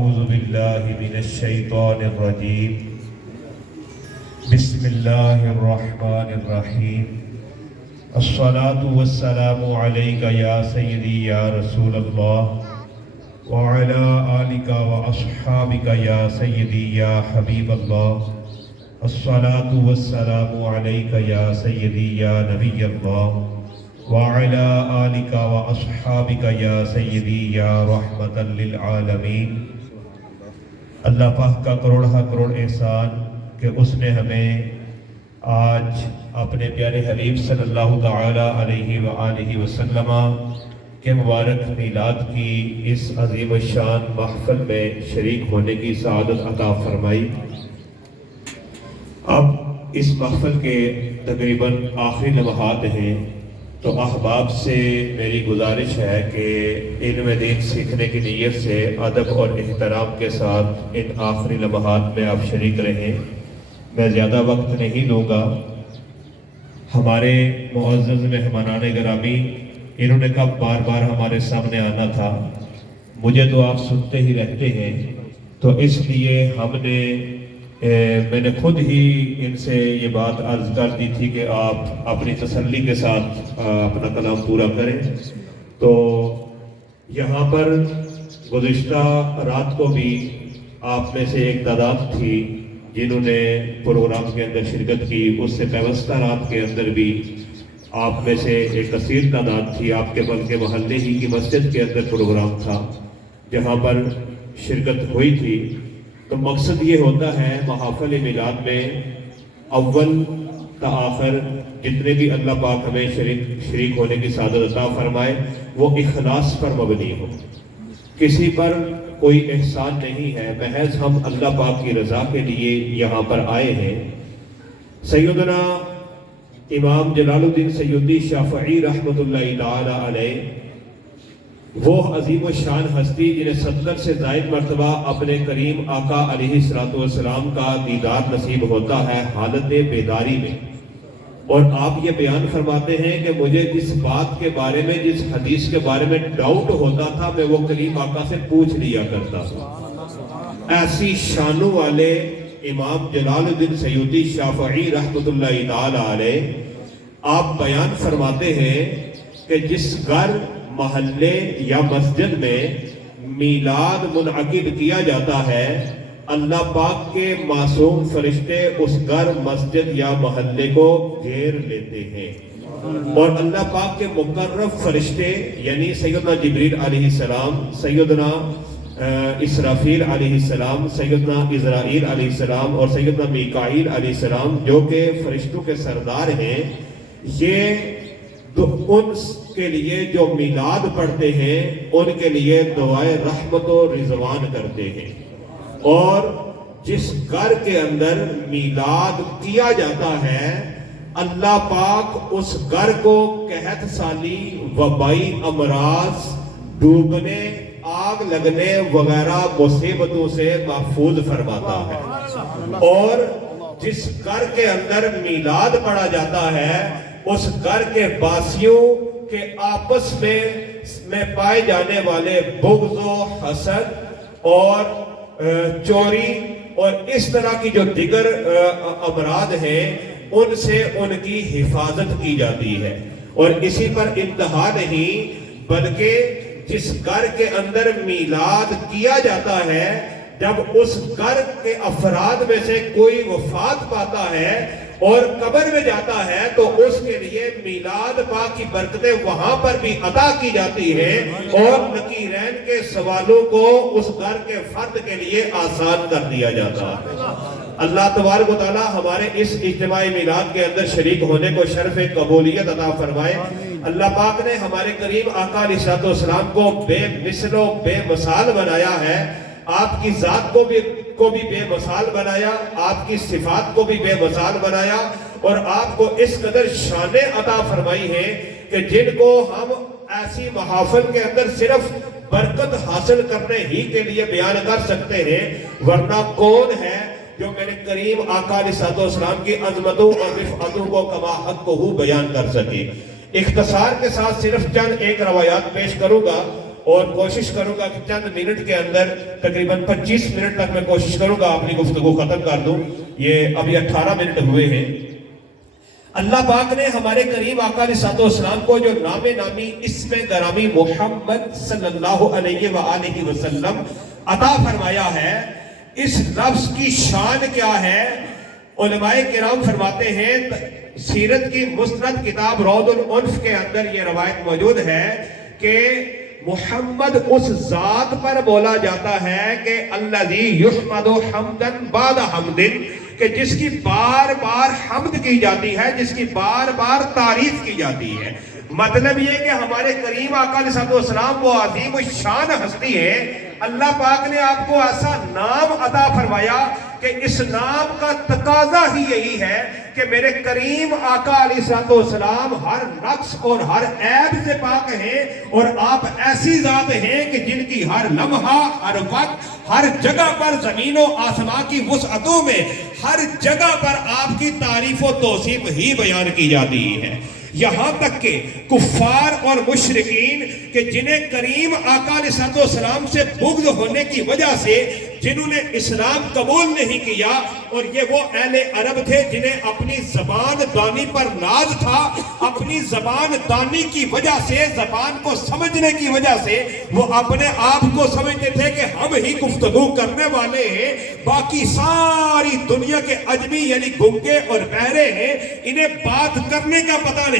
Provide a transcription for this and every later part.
أعوذ بالله من الشيطان الرجيم بسم الله الرحمن الرحيم الصلاة والسلام عليك يا سيدي يا رسول الله وعلى آلك وأصحابك يا سيدي يا حبيب الله الصلاة والسلام عليك يا سيدي يا نبي الله وعلى آلك وأصحابك يا سيدي يا رحمة للعالمين۔ اللہ پاک کا کروڑ احسان کہ اس نے ہمیں آج اپنے پیارے حبیب صلی اللہ تعالی علیہ وآلہ وسلم کے مبارک میلاد کی اس عظیم الشان محفل میں شریک ہونے کی سعادت عطا فرمائی۔ اب اس محفل کے تقریباً آخری لمحات ہیں، تو احباب سے میری گزارش ہے کہ علم دین سیکھنے کی نیت سے ادب اور احترام کے ساتھ ان آخری لمحات میں آپ شریک رہیں۔ میں زیادہ وقت نہیں لوں گا۔ ہمارے معزز مہمانان گرامی، انہوں نے کب بار بار ہمارے سامنے آنا تھا، مجھے تو آپ سنتے ہی رہتے ہیں، تو اس لیے میں نے خود ہی ان سے یہ بات عرض کر دی تھی کہ آپ اپنی تسلی کے ساتھ اپنا کلام پورا کریں۔ تو یہاں پر گزشتہ رات کو بھی آپ میں سے ایک تعداد تھی جنہوں نے پروگرام کے اندر شرکت کی، اس سے پیوستہ رات کے اندر بھی آپ میں سے ایک کثیر تعداد تھی۔ آپ کے بلکہ محلے ہی کی مسجد کے اندر پروگرام تھا جہاں پر شرکت ہوئی تھی۔ تو مقصد یہ ہوتا ہے محافل میلاد میں اول تا آخر جتنے بھی اللہ پاک ہمیں شریک ہونے کی سعادت عطا فرمائے وہ اخلاص پر مبنی ہو، کسی پر کوئی احسان نہیں ہے، محض ہم اللہ پاک کی رضا کے لیے یہاں پر آئے ہیں۔ سیدنا امام جلال الدین سیدی شافعی رحمۃ اللہ تعالی علیہ، وہ عظیم الشان ہستی جنہیں 70 سے زائد مرتبہ اپنے کریم آقا علیہ السلام کا دیدار نصیب ہوتا ہے حالت بیداری میں، اور آپ یہ بیان فرماتے ہیں کہ مجھے جس بات کے بارے میں، جس حدیث کے بارے میں ڈاؤٹ ہوتا تھا، میں وہ کریم آقا سے پوچھ لیا کرتا تھا۔ ایسی شانوں والے امام جلال الدین سیدی شافعی رحمۃ اللہ تعالی علیہ، آپ بیان فرماتے ہیں کہ جس گھر، محلے یا مسجد میں میلاد منعقد کیا جاتا ہے، اللہ پاک کے معصوم فرشتے اس گھر، مسجد یا محلے کو گھیر لیتے ہیں، اور اللہ پاک کے مقرب فرشتے یعنی سیدنا جبریل علیہ السلام، سیدنا اسرافیل علیہ السلام، سیدنا عزرائیل علیہ السلام اور سیدنا میکائیل علیہ السلام، جو کہ فرشتوں کے سردار ہیں، یہ تو ان کے لیے جو میلاد پڑھتے ہیں ان کے لیے دعائے رحمت و رضوان کرتے ہیں، اور جس گھر کے اندر میلاد کیا جاتا ہے اللہ پاک اس گھر کو قحط سالی، وبائی امراض، ڈوبنے، آگ لگنے وغیرہ مصیبتوں سے محفوظ فرماتا ہے، اور جس گھر کے اندر میلاد پڑھا جاتا ہے اس گھر کے باسیوں کے آپس میں پائے جانے والے بغض و حسد اور چوری اور اس طرح کی جو دیگر امراض ہیں ان سے ان کی حفاظت کی جاتی ہے۔ اور اسی پر انتہا نہیں، بلکہ جس گھر کے اندر میلاد کیا جاتا ہے، جب اس گھر کے افراد میں سے کوئی وفات پاتا ہے اور قبر میں جاتا ہے تو اس کے لیے میلاد پاک کی برکتیں وہاں پر بھی عطا کی جاتی ہیں، اور نکیرین کے سوالوں کو اس گھر کے فرد کے لیے آسان کر دیا جاتا ہے۔ اللہ تبارک و تعالی ہمارے اس اجتماعی میلاد کے اندر شریک ہونے کو شرف قبولیت عطا فرمائے۔ اللہ پاک نے ہمارے کریم آقا علیہ السلام کو بے مثل و بے مثال بنایا ہے، آپ کی ذات کو بھی بے مثال بنایا، آپ کی صفات کو بھی بے مثال بنایا، اور آپ کو اس قدر شانیں عطا فرمائی ہیں کہ جن کو ہم ایسی محافل کے اندر صرف برکت حاصل کرنے ہی کے لیے بیان کر سکتے ہیں، ورنہ کون ہے جو میرے کریم آقا علیہ السلام کی عظمتوں اور رفعتوں کو کما حق کو بیان کر سکے۔ اختصار کے ساتھ صرف چند ایک روایات پیش کروں گا۔ اور کوشش کروں گا کہ چند منٹ کے اندر تقریباً 25 منٹ تک میں کوشش کروں گا اپنی گفتگو ختم کر دوں. یہ ابھی 18 منٹ ہوئے ہیں. اللہ پاک نے ہمارے کریم آقا علیہ السلام کو جو نام نامی اسم گرامی محمد صلی اللہ علیہ وآلہ وسلم عطا فرمایا ہے، اس لفظ کی شان کیا ہے؟ علماء کرام فرماتے ہیں، سیرت کی مستند کتاب روض العنف کے اندر یہ روایت موجود ہے کہ محمد اس ذات پر بولا جاتا ہے کہ الذی یحمد حمدا بعد حمد، کہ جس کی بار بار حمد کی جاتی ہے، جس کی بار بار تعریف کی جاتی ہے. مطلب یہ کہ ہمارے کریم آقا علیہ السلام وہ عظیم الشان ہستی ہے. اللہ پاک نے آپ کو ایسا نام عطا فرمایا کہ اس نام کا تقاضا ہی یہی ہے کہ میرے کریم آقا علیہ السلام ہر نقص اور ہر عیب سے پاک ہیں، اور آپ ایسی ذات ہیں کہ جن کی ہر لمحہ، ہر وقت، ہر جگہ پر زمین و آسمان کی وسعتوں میں ہر جگہ پر آپ کی تعریف و توصیف ہی بیان کی جاتی ہے. یہاں تک کہ کفار اور مشرکین کہ جنہیں کریم آقا علیہ السلام سے بغض ہونے کی وجہ سے، جنہوں نے اسلام قبول نہیں کیا، اور یہ وہ اہل عرب تھے جنہیں اپنی زبان دانی پر ناز تھا، اپنی زبان دانی کی وجہ سے، زبان کو سمجھنے کی وجہ سے وہ اپنے آپ کو سمجھتے تھے کہ ہم ہی گفتگو کرنے والے ہیں، باقی ساری دنیا کے عجمی یعنی گنگے اور بہرے ہیں، انہیں بات کرنے کا پتہ نہیں.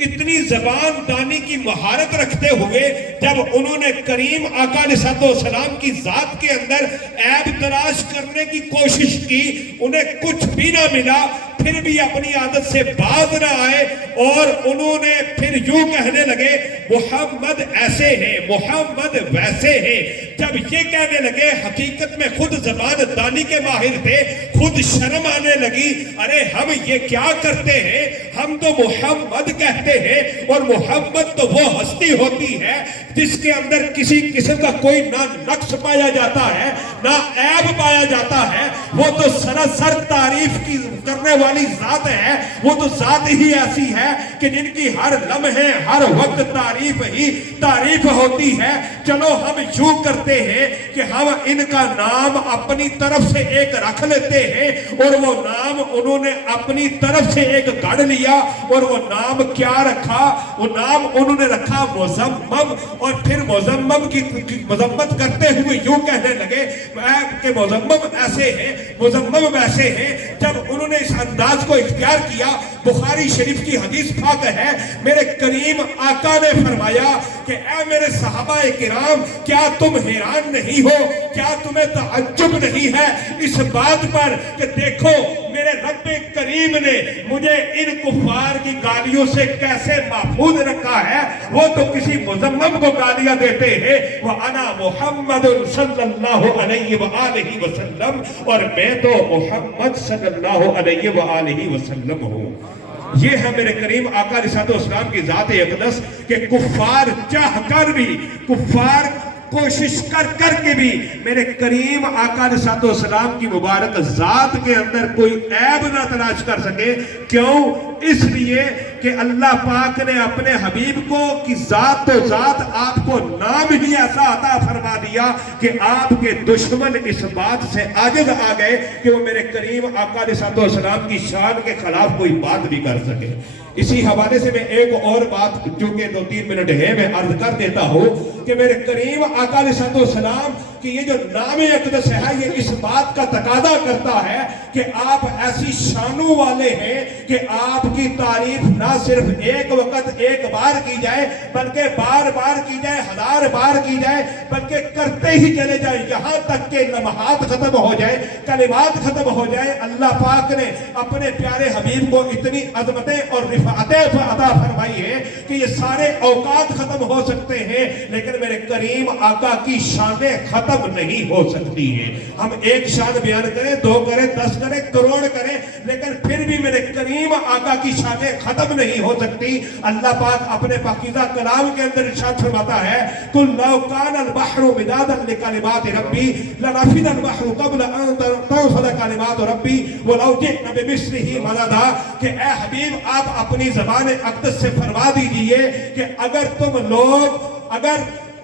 اتنی زبان دانی کی مہارت رکھتے ہوئے جب انہوں نے کریم آقا علیہ السلام کی ذات کے اندر عیب تلاش کرنے کی کوشش کی، انہیں کچھ بھی نہ ملا، پھر بھی اپنی عادت سے باز نہ آئے، اور انہوں نے پھر یوں کہنے لگے محمد ایسے ہیں، محمد ویسے ہیں. جب یہ کہنے لگے، حقیقت میں خود زبان دانی کے ماہر تھے، خود شرم آنے لگی، ارے ہم یہ کیا کرتے ہیں، ہم تو محمد کہتے ہیں، اور محمد تو وہ ہستی ہوتی ہے جس کے اندر کسی قسم کا کوئی نہ نقص پایا جاتا ہے نہ عیب پایا جاتا ہے، وہ تو سراسر تعریف کی کرنے والی ذات ہے. وہ تو ذات ہی ایسی ہے کہ جن کی ہر لمحے ہر وقت تعریف ہی تعریف ہوتی ہے. چلو ہم یوں کرتے ہیں کہ ہم ان کا نام اپنی طرف سے ایک رکھ لیتے ہیں، اور وہ نام انہوں نے اپنی طرف سے ایک گڑھ لیا، اور وہ نام کیا رکھا؟ وہ نام انہوں نے رکھا مزمم. اور پھر مزمم کی مذمت کرتے ہوئے یوں کہنے لگے کہ مزمم ایسے ہیں، مزمم ویسے ہیں. جب انہوں نے اس انداز کو اختیار کیا، بخاری شریف کی حدیث پاک ہے، میرے کریم آقا نے فرمایا کہ اے میرے صحابہ کرام، کیا تم حیران نہیں ہو، کیا تمہیں تعجب نہیں ہے اس بات پر کہ دیکھو میرے رب کریم نے مجھے ان کفار کی گالیوں سے کیسے محفوظ رکھا ہے. وہ تو کسی مذمم کو گالیاں دیتے ہیں، وَأَنَا مُحَمَّدٌ صلی اللہ علیہ وآلہ وسلم، اور میں تو محمد صلی اللہ علیہ وآلہ وسلم ہوں. یہ ہے میرے کریم آقا علیہ السلام کی ذات اقدس کہ کفار چاہ کر بھی، کفار کوشش کر کے بھی میرے کریم آقا علیہ السلام کی مبارک ذات کے اندر کوئی عیب نہ تلاش کر سکے. کیوں؟ اس لیے کہ اللہ پاک نے اپنے حبیب کو کی ذات تو ذات آپ کو نام ہی ایسا عطا فرما دیا کہ آپ کے دشمن اس بات سے عاجز آ گئے کہ وہ میرے کریم آقا علیہ السلام کی شان کے خلاف کوئی بات بھی کر سکے. اسی حوالے سے میں ایک اور بات چونکہ 2-3 منٹ ہے میں عرض کر دیتا ہوں کہ میرے کریم آقا علیہ السلام کہ یہ جو نام اقدس ہے یہ اس بات کا تقاضا کرتا ہے کہ آپ ایسی شانوں والے ہیں کہ آپ کی تعریف نہ صرف ایک وقت ایک بار کی جائے بلکہ بار بار کی جائے، 1000 بار کی جائے، بلکہ کرتے ہی چلے جائے یہاں تک کہ لمحات ختم ہو جائے، کلمات ختم ہو جائے. اللہ پاک نے اپنے پیارے حبیب کو اتنی عظمتیں اور رفعتیں عطا فرمائی ہے کہ یہ سارے اوقات ختم ہو سکتے ہیں لیکن میرے کریم آقا کی شانیں ختم نہیں ہو سکتی ہیں. ہم ایک شان بیان کریں، 2 کریں، 10 کریں، کروڑ کریں، لیکن پھر بھی میرے کریم آقا کی شانیں ختم نہیں ہو سکتی. اللہ پاک اپنے پاکیزہ کلام کے اندر ارشاد فرماتا ہے قُلْ لَوْ كَانَ الْبَحْرُ مِدَادًا لِكَلِمَاتِ رَبِّي لَنَفِدَ الْبَحْرُ قَبْلَ أَن تَنفَدَ كَلِمَاتُ رَبِّي وَلَوْ جِئْنَا بِمِثْلِهِ مَدَدًا. کہ اے حبیب آپ اپنی زبان اقدس سے فرما دیجئے کہ اگر تم لوگ اگر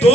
2